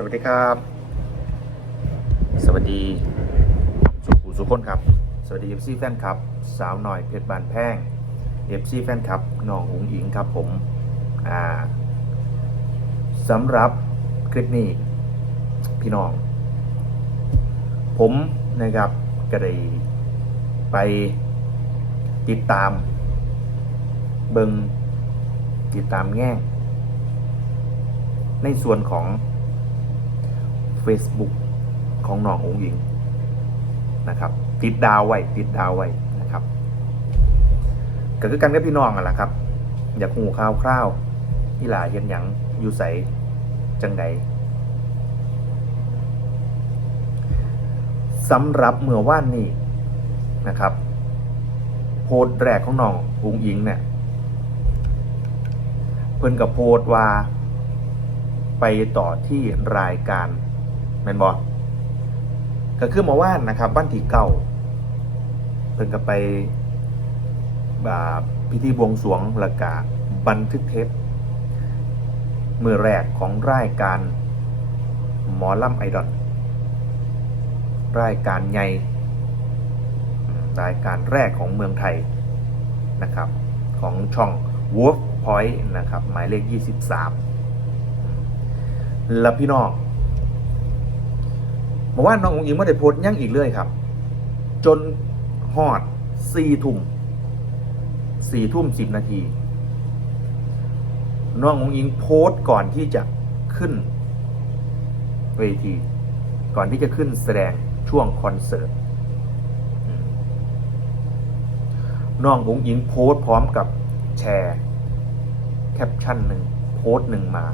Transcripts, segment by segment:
สวัสดีครับ สวัสดี สุขุสุขคนครับ สวัสดีเอฟซีแฟนครับ สาวหน่อยเพชรบานแพงเอฟซีแฟนครับน้องอุ๋งอิงครับผม อ่าสำหรับคลิปนี้ พี่น้อง ผมนะครับก็ได้ไปติดตาม เบิงติดตามแง่งในส่วนของ Facebook ของน้ององค์หญิงนะครับ ติดดาวไว้ติดดาวไว้นะครับก็คือกันกับพี่น้องอะแหละครับ อยากหูข่าวคร่าวๆที่หลายเห็นหยังอยู่ใสจังใดสำหรับเมื่อว่านนี้นะครับ โพสแรกของน้ององค์หญิงเนี่ยเพิ่นกับโพสว่า ไปต่อที่รายการ มนบอก็คือเมาว่านนะครับวันที่เก้าเพิ่นก็ไปอ่าพิธีบวงสรวงและกาบันทึกเทปมือแรกของรายการหมอลำไอดอลรายการใหญ่รายการแรกของเมืองไทยนะครับ ของช่อง Wolf Point นะครับ หมายเลข 23 แล้วพี่น้อง บอกว่าน้ององอิงไม่ได้โพสต์ยั่งอีกเลยครับ จนฮอดสี่ทุ่มสี่ทุ่มสิบนาที น้ององอิงโพสต์ก่อนที่จะขึ้นเวที ก่อนที่จะขึ้นแสดงช่วงคอนเสิร์ตน้ององอิงโพสต์พร้อมกับแชร์แคปชั่นหนึ่งโพสต์หนึ่งมา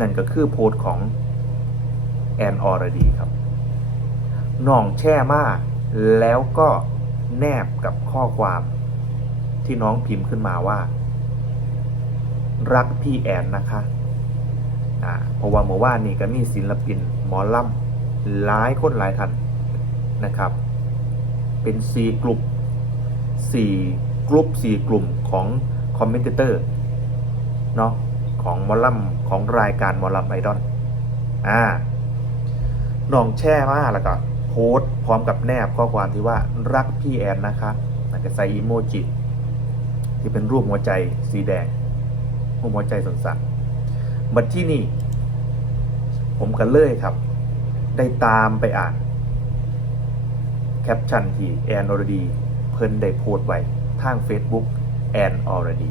นั่นก็คือโพสต์ของ แอนอรดีครับน้องแช่มาก แล้วก็แนบกับข้อความที่น้องพิมพ์ขึ้นมาว่า รักพี่แอนนะคะอ่าเพราะว่าเมื่อวานนี้ก็มีศิลปินหมอลำหลายคนหลายท่านนะครับ เป็นซีกลุ่มสี่กลุ่มสี่กลุ่มของคอมเมนเตอร์เนาะของหมอลลัมของรายการหมอลลัมไอดอลอ่า น้องแช่มาแล้วก็โพสต์พร้อมกับแนบข้อความที่ว่ารักพี่แอนนะคะแล้วก็ใส่อีโมจิที่เป็นรูปหัวใจสีแดงรูปหัวใจสันๆบัดที่นี่ ผมกันเลยครับ ได้ตามไปอ่าน แคปชั่นที่แอนอรดีเพิ่นได้โพสต์ไว้ทาง Facebook แอนอรดี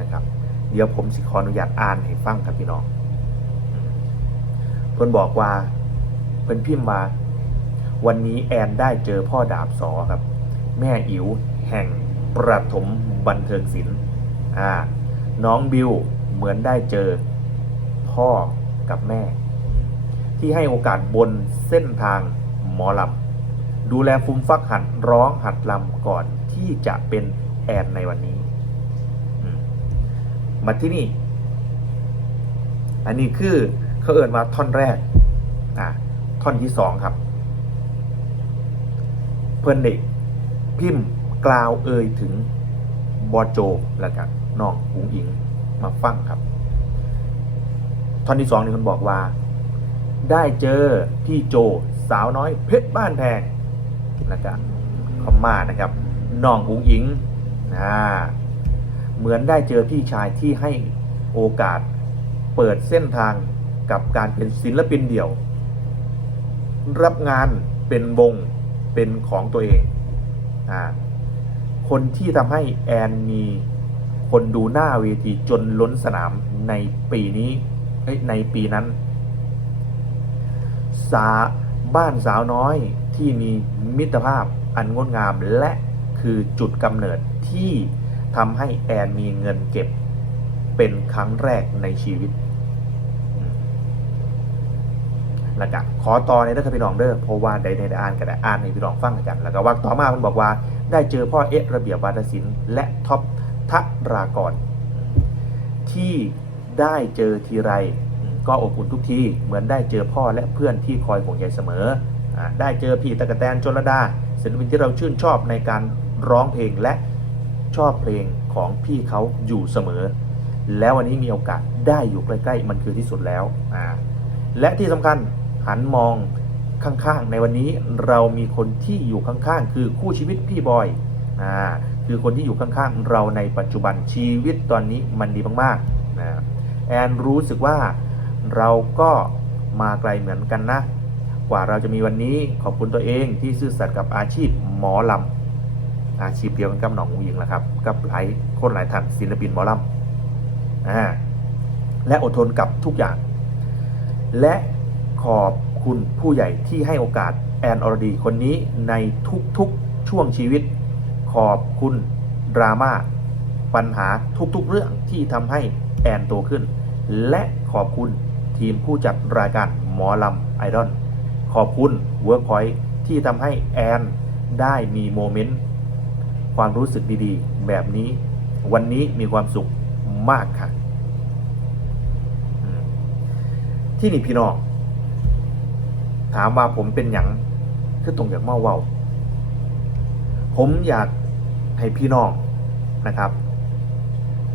นะครับ เดี๋ยวผมสิขออนุญาตอ่านให้ฟังครับพี่น้อง เพิ่นบอกว่า เพิ่นพิมพ์มาวันนี้แอนได้เจอพ่อดาบสอครับ แม่อิ๋วแห่งประถมบันเทิงศิลป์อ่าน้องบิวเหมือนได้เจอพ่อกับแม่ ที่ให้โอกาสบนเส้นทางหมอลำดูแลฟุ้มฟักหัดร้องหัดลำก่อนที่จะเป็นแอนในวันนี้มาที่นี่ อันนี้คือเขาเอ่นว่าท่อนแรก อ่า ท่อนที่สองครับ เพื่อนเด็กพิมพ์กล่าวเอ่ยถึงบอโจแล้วกันน้องอุงอิงมาฟังครับ ท่อนที่สองนี่มันบอกว่า ได้เจอพี่โจสาวน้อยเพชรบ้านแพงแล้วกันคอมมานะครับน้องอุงอิงอ่าเหมือนได้เจอพี่ชายที่ให้โอกาสเปิดเส้นทางกับการเป็นศิลปินเดี่ยว รับงานเป็นวงเป็นของตัวเองอ่าคนที่ทำให้แอนมีคนดูหน้าเวทีจนล้นสนามในปีนี้ในปีนั้นสาบ้านสาวน้อยที่มีมิตรภาพอันงดงามและคือจุดกำเนิดที่ทำให้แอนมีเงินเก็บเป็นครั้งแรกในชีวิตอืม แล้วก็ขอต่อในเด้อครับพี่น้องเด้อเพราะว่าได้ในอ่านก็ได้อ่านในพี่น้องฟังกัน แล้วก็ว่าต่อมามันบอกว่าได้เจอพ่อเอะระเบียบวาทศิลป์และท็อปทรากร ที่ได้เจอทีไร ก็อบอุ่นทุกทีเหมือนได้เจอพ่อและเพื่อนที่คอยห่วงใยเสมอได้เจอพี่ตะกะแตนจนระดาศิลปินที่เราชื่นชอบในการร้องเพลงและชอบเพลงของพี่เขาอยู่เสมอ แล้ววันนี้มีโอกาสได้อยู่ใกล้ ๆ มันคือที่สุดแล้ว และที่สำคัญ หันมองข้างๆ ในวันนี้เรามีคนที่อยู่ข้างๆ คือคู่ชีวิตพี่บอยอ่าคือคนที่อยู่ข้างๆ เราในปัจจุบันชีวิตตอนนี้มันดีมากๆนะแอนรู้สึกว่าเราก็มาไกลเหมือนกันนะ กว่าเราจะมีวันนี้ขอบคุณตัวเองที่ซื่อสัตย์กับอาชีพหมอลำอาชีพเดียวกันกับหนองหูยิงแหละครับ กับหลายคนหลายท่านศิลปินหมอลำอ่าและอดทนกับทุกอย่าง และ ขอบคุณผู้ใหญ่ที่ให้โอกาสแอนอรดีคนนี้ในทุกๆช่วงชีวิต ขอบคุณดราม่าปัญหาทุกๆเรื่องที่ทำให้แอนโตขึ้น และขอบคุณทีมผู้จัดรายการหมอลำไอดอลขอบคุณ Workpoint ที่ทำให้แอนได้มีโมเมนต์ความรู้สึกดีๆ แบบนี้ วันนี้มีความสุขมากค่ะ ที่นี่พี่น้อง ถามว่าผมเป็นอย่างคือตรงอย่างเมาเว้า ผมอยากให้พี่น้องนะครับ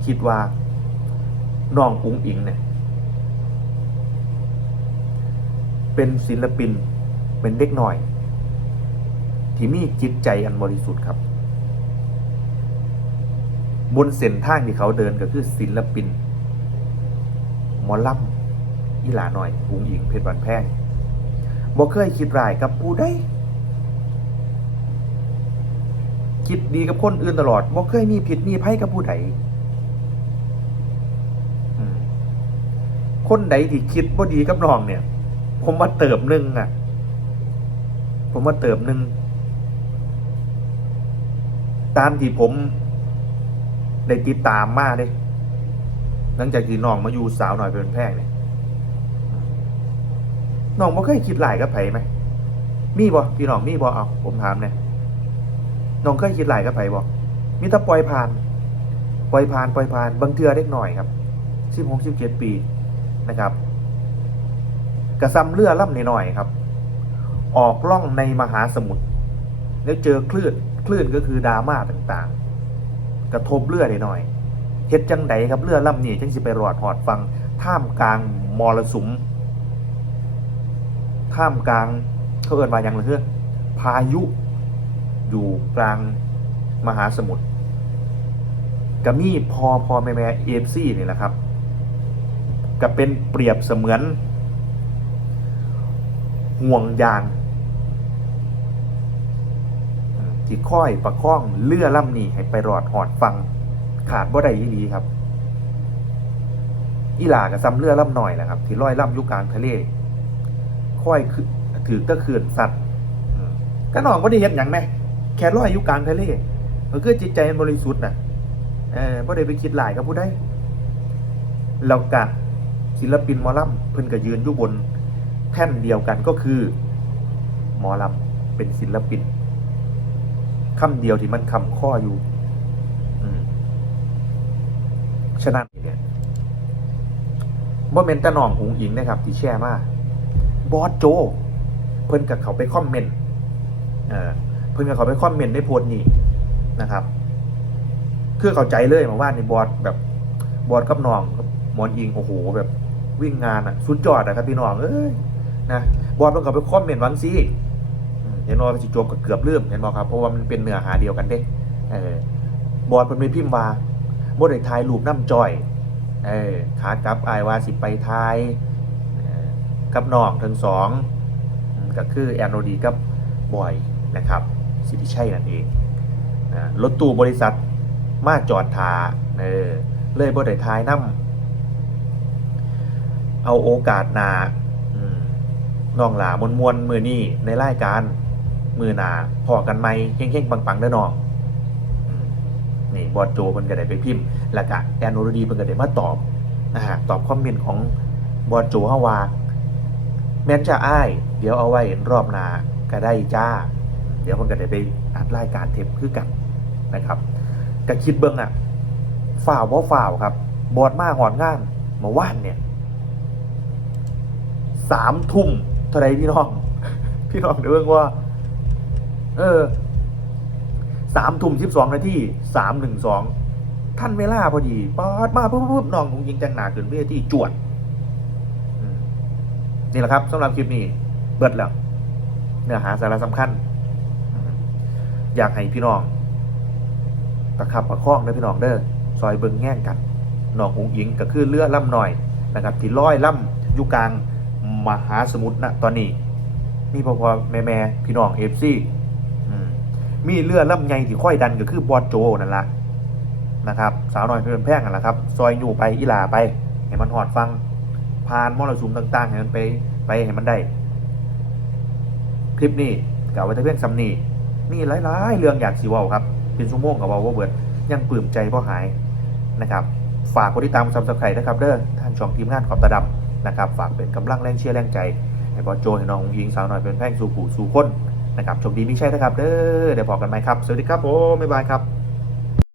คิดว่าน้องอุ้งอิงเนี่ย เป็นศิลปินเป็นเด็กหน่อย ที่มีจิตใจอันบริสุทธิ์ครับ บนเส้นทางที่เขาเดินก็คือศิลปินหมอลำอีหลาหน่อยอุ้งอิงเพชรบันแพง บ่เคยคิดร้ายกับผู้ใดคิดดีกับคนอื่นตลอดบ่เคยมีผิดมีภัยกับผู้ใดคนใดที่คิดบ่ดีกับน้องเนี่ย ผมมาเติมหนึ่งอะ ผมมาเติมหนึ่งตามที่ผม ได้ติดตามมาเด้หลังจากที่น้องมาอยู่สาวหน่อยเป็นแพงเนี่ย น้องบ่เคยคิดหลายกับไผไหมมีบ่พี่น้องมีบ่เอาผมถามเนี่ยน้องเคยคิดหลายกับไผบ่มีแต่ปล่อยผ่าน ปล่อยผ่านปล่อยผ่านบางเทื่อเล็กหน่อยครับสิบหกสิบเจ็ดปีนะครับ กระซำเรือล่ำหน่อยๆครับ ออกล่องในมหาสมุทรแล้วเจอคลื่นคลื่นก็คือดราม่าต่างๆ กระทบเรือหน่อยเฮ็ดจังใดครับเรือล่ำนี้จังสิไปรอดหอดฟังท่ามกลางมรสุม ท่ามกลางเขาเอินว่าอย่างไรเพื่อพายุอยู่กลางมหาสมุทรกะมีพอพอแม่แม่เอฟซีนี่แหละครับก็เป็นเปรียบเสมือน ห่วงยาง ที่ค่อยประคองเลื่อล่ำนี้ให้ไปรอดหอดฟัง ขาดบ่ได้ดีครับ อีหลากับซ้ำเรือล่ำหน่อยแหละครับ ที่ร้อยล่ำยุกลางทะเล ค่อยคือถือก็คือนสัตว์ก็น้องก็ได้เห็นอย่างไหมแค่ร้อยอยู่กลางทะเลมันคือจิตใจบริสุทธิ์นะเออบ่ได้ไปคิดหลายกับผู้ใดเรากะศิลปินหมอลำเพิ่นก็ยืนอยู่บน แท่นเดียวกันก็คือหมอลำเป็นศิลปินคำเดียวที่มันคำข้ออยู่อฉะนั้นเนี่ยบ่เมนตะนองหุงอิงนะครับ ที่แช่มาก บอสโจ เพิ่นกับเขาไปคอมเมนต์เพิ่นกับเขาไปคอมเมนต์ในโพสต์นี้นะครับ คือเข้าใจเลยมาว่าในบอสแบบบอสกับน้องมอนอิงโอ้โหแบบวิ่งงานอะสุดยอดอะครับพี่น้องเอ้ยนะบอสเพิ่นกับไปคอมเมนต์วังซี่เห็นว่าสิจบกับเกือบเริ่มเห็นบอกครับเพราะว่ามันเป็นเนื้อหาเดียวกันเด้เออบอสเพิ่นไปพิมพ์ว่าบ่ได้ถ่ายรูปน้ำจอยเออขากลับอายว่าสิไปทาย กับน้องทั้งสองก็คือแอนโรดีกับบอยนะครับสิทธิชัยนั่นเองนะรถตู้บริษัทมาจอดทาเออเลยบ่ได้ทายนํเอาโอกาสนาน้องหลามวนมวนมือนี่ในรายการมือหนาพอกันไหมเฮงๆปังๆเด้อน้องนี่บอดโจเพิ่นก็ได้ไปพิมพ์แล้วก็แอนโรดีเพิ่นก็ได้มาตอบนะฮะตอบคอมเมนต์ของบอดโจเฮาว่า แม่นจะอ้าย เดี๋ยวเอาไว้รอบนาก็ได้จ้า เดี๋ยวเพิ่นก็ได้ไปอัดรายการเทปคือกันนะครับก็คิดเบิ่งอะฝ่าวบ่ฝ่าวครับ บอดมาหอนงานมาว่านเนี่ยสามทุ่มเท่าไรพี่น้อง พี่น้องเดี๋ยวเบิ่งว่า เออสามทุ่มสิบสองนาทีสามหนึ่งสองท่านเวลาพอดีปอดมาปุ๊บปุ๊บน้องคงยิงจังหนาขึ้นเวทีจวด นี่แหละครับสำหรับคลิปนี้เบิดแล้วเนื้อหาสาระสำคัญ อยากให้พี่น้องประคับประคองเด้อพี่น้องเด้อซอยเบิงแง่งกันน้องอุ้งอิงก็คือเรือล่ำหน่อยนะครับที่ลอยล่ำอยู่กลางมหาสมุทรนะตอนนี้ มีพ่อพ่อแม่แม่พี่น้องเอฟซีมีเรือล่ำใหญ่ที่ค่อยดันก็คือบอสโจนั่นละนะครับ สาวน้อยเพื่อนแพร่งนั่นแหละครับ ซอยอยู่ไปอีหลาไปให้มันหอดฟัง ผ่านมรสุมต่างๆให้มันไปไปให้มันได้ คลิปนี้กับไว้แต่เพียงสำนีมีหลายๆเรื่องอยากสิว้าครับเป็นชั่วโมงกับว้าว่าเบิดยังปลื้มใจพ่หายนะครับ ฝากกดติดตามซับสไครต์นะครับเด้อทางช่องทีมงานขอบตาดำนะครับ ฝากเป็นกำลังแรงเชียร์แรงใจให้บอสโจให้น้องหญิงสาวหน่อยเป็นแพ่งสู่ผู้สู่คนนะครับโชคดีมีใช่นะครับเด้อเดี๋ยวพอกันไหมครับ สวัสดีครับผมบ๊ายบายครับ